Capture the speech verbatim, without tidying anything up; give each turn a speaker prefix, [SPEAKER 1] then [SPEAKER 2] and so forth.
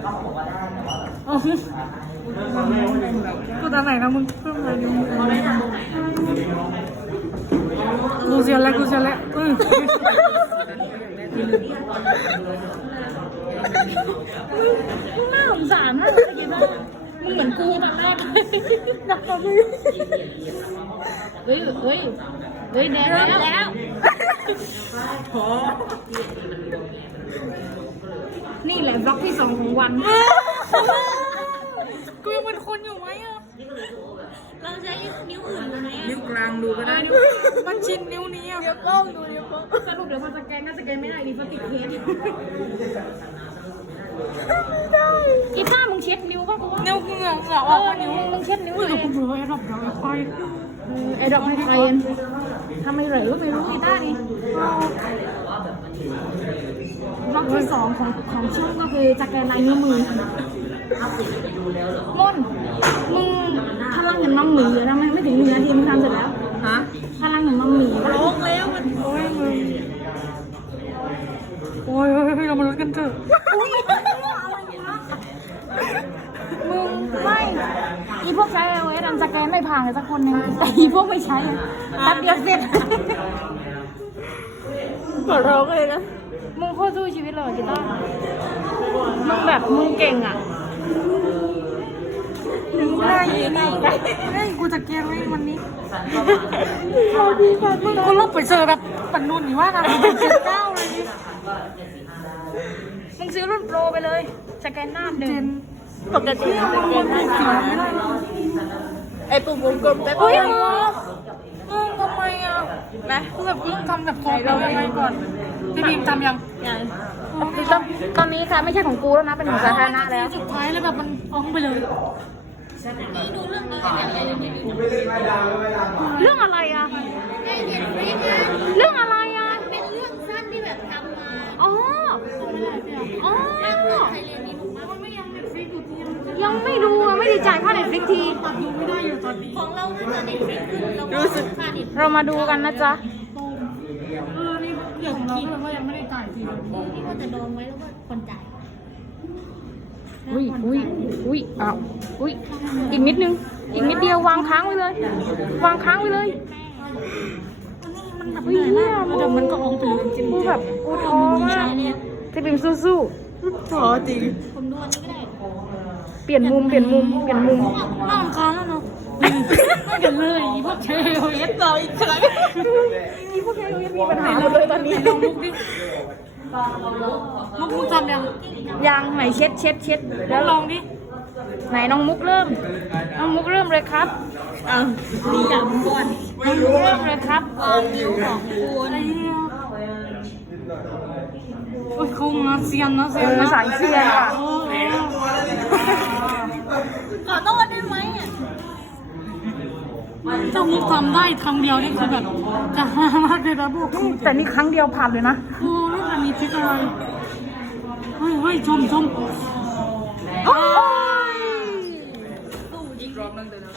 [SPEAKER 1] กูตาไหนนะมึงเพิ่มอะไรเนี่ยกูเสียแล้วกูเสียแล้วอืมมึงน่าสงสารมากเลยกินนะมึงเหมือนกูตอนแรกอยากทำเลยเฮ้ยเฮ้ยเฮ้ยแดงแล้วพอนี่แหละบล็อกที่สองของวันกูยังเป็นคนอยู่ไหมอ่ะ
[SPEAKER 2] เราใช้นิ้วอื่นไหมนิ้ว
[SPEAKER 1] กลางดูก็ได้มันชินนิ้วนี้อ่ะ
[SPEAKER 2] เดี๋ยวกล้องดูเดี๋ยวกล้อง
[SPEAKER 1] สรุปเดี๋ยวพอสแกนน่าสแกนไม่ได้ดิเพราะติดเคสอีป้ามึงเช็ดนิ้วป่ะกูว่านิ้วเหงื่อเหงื่อออกนิ้วมึงเช็ดนิ้วเลยกูเบื่อไอ้ดอกเดี๋ยวไอ้ควายไอ้ดอกไม่ใครทำไมเหลวไม่รู้อีต้านี่บล็อกที่สองของของช่วงก็คือสแกนลายนิ้วมือม่นมึงพลังเหมือนมังหมีอยู่นะไม่ไม่ถึงหนึ่งนาทีมึงทำเสร็จแล้วฮะพลังเหมือนมังหมีร้องแล้วมันโอ้ยมึงโอ้ยเฮ้ยเรามาลุ้นกันเถอะมึงไม่อีพวกใช้เอาไว้ทำสแกนไม่ผ่านเลยสักคนนึงแต่อีพวกไม่ใช้แป๊บเดียวเสร็จ
[SPEAKER 2] ปวดร้องเลยนะ
[SPEAKER 1] มึงโคตรสู้ชีวิตเลยกีตาร์มึงแบบมึงเก่งอ่ะถึงได้ยี่นี่ได้กูจะเกียร์ไว้วันนี้เขาดีกันมึงคนลบไปเจอแบบปันนุ่นนี่ว่านะเจ็ดเก้าเลยนี่มึงซื้อรุ่นโปรไปเลยสแกนหน้าหนึ่ง
[SPEAKER 2] ปกติเราเป็นยังไงไอ้ปุ่มวงกลมแต่
[SPEAKER 1] เฮ้ยมึงมึงทำไมอ่ะนะกูแบบมึงทำแบบของเรายังไงก่อนพี่บีมทำยัง
[SPEAKER 2] ยัง
[SPEAKER 1] ตอนนี้ค่ะไม่ใช่ของกูแล้วนะเป็นของสาธารณะแล้วสุดท้ายเลยแบบมันอ้องไปเลย
[SPEAKER 2] นี่ดูเรื่องอะไรเนี่ย
[SPEAKER 1] เรื่องอะไรอ่ะ
[SPEAKER 2] ไอ้เด็กเรื่องงาน
[SPEAKER 1] เรื่องอะไรอ่ะ
[SPEAKER 2] เป็นเรื่องสั้นที่แบบทำมา
[SPEAKER 1] อ๋ออ๋อ
[SPEAKER 2] ใครเรียนนี้ถูกไหมมันไม่ยังเน็ตฟลิกอยู่ที่
[SPEAKER 1] ยังไม่ดูอ่ะไม่ได้จ่ายค่าเน็ตฟลิกที
[SPEAKER 2] ดูไม่ได้อยู่ตอนนี้ของเราถ้าเน็ตฟลิกขึ้นเราก็ค่าเน็ต
[SPEAKER 1] เรามาดูกันนะจ๊ะ
[SPEAKER 2] เออนี่เรื่องของเราเพราะยังไม่ได้จ่ายทีนี่ก็จะดองไว้แล้วก็คนจ่าย
[SPEAKER 1] อุ้ยอุ้ยอุ้ยอ้าวอุ้ยอีกนิดนึงอีกนิดเดียววางค้างไว้เลยวางค้างไว้เลยเฮ้ยเนี่ยมันก็องไปเลยจริงกูแบบกูท้อมากจะเป็นสู้ๆท้อจริง
[SPEAKER 2] ผมดูอันนี้ก็ได้
[SPEAKER 1] เปลี่ยนมุมเปลี่ยนมุมเปลี่ยนมุม
[SPEAKER 2] น่ารำคาญแล้วเนาะไม่กันเลยพวกเชลเอสเราอีกครั้ง
[SPEAKER 1] อีพวกเชลเอสมีปัญหาหมดเลยตอนนี้
[SPEAKER 2] ลองมุกดิมุกมุกทำยัง
[SPEAKER 1] ยังไหนเช็ดเช็ดเช็ด
[SPEAKER 2] แล้วลองดิ
[SPEAKER 1] ไหนน้องมุกเริ่มน้องมุกเริ่มเลยครับ
[SPEAKER 2] อ่ะนี่อย่างก่อน
[SPEAKER 1] น้องมุกเริ่มเลยครับ
[SPEAKER 2] ความนิ้วของคุณ
[SPEAKER 1] โอ้ยคงนะเซียนนะเซียนนะสายเซียนอ่ะ
[SPEAKER 2] ขอโทษได้ไหมอ่ะ
[SPEAKER 1] เจ้ามุกทำได้ครั้งเดียวนี่คือแบบจะฮามากเลยนะพวกแต่นี่ครั้งเดียวผ่านเลยนะโอ้ไม่ผ่านมีทริคอะไรเฮ้ยเฮ้ยชมชมโอ้ย
[SPEAKER 2] สู้จริงรอบนึงเดี๋ยว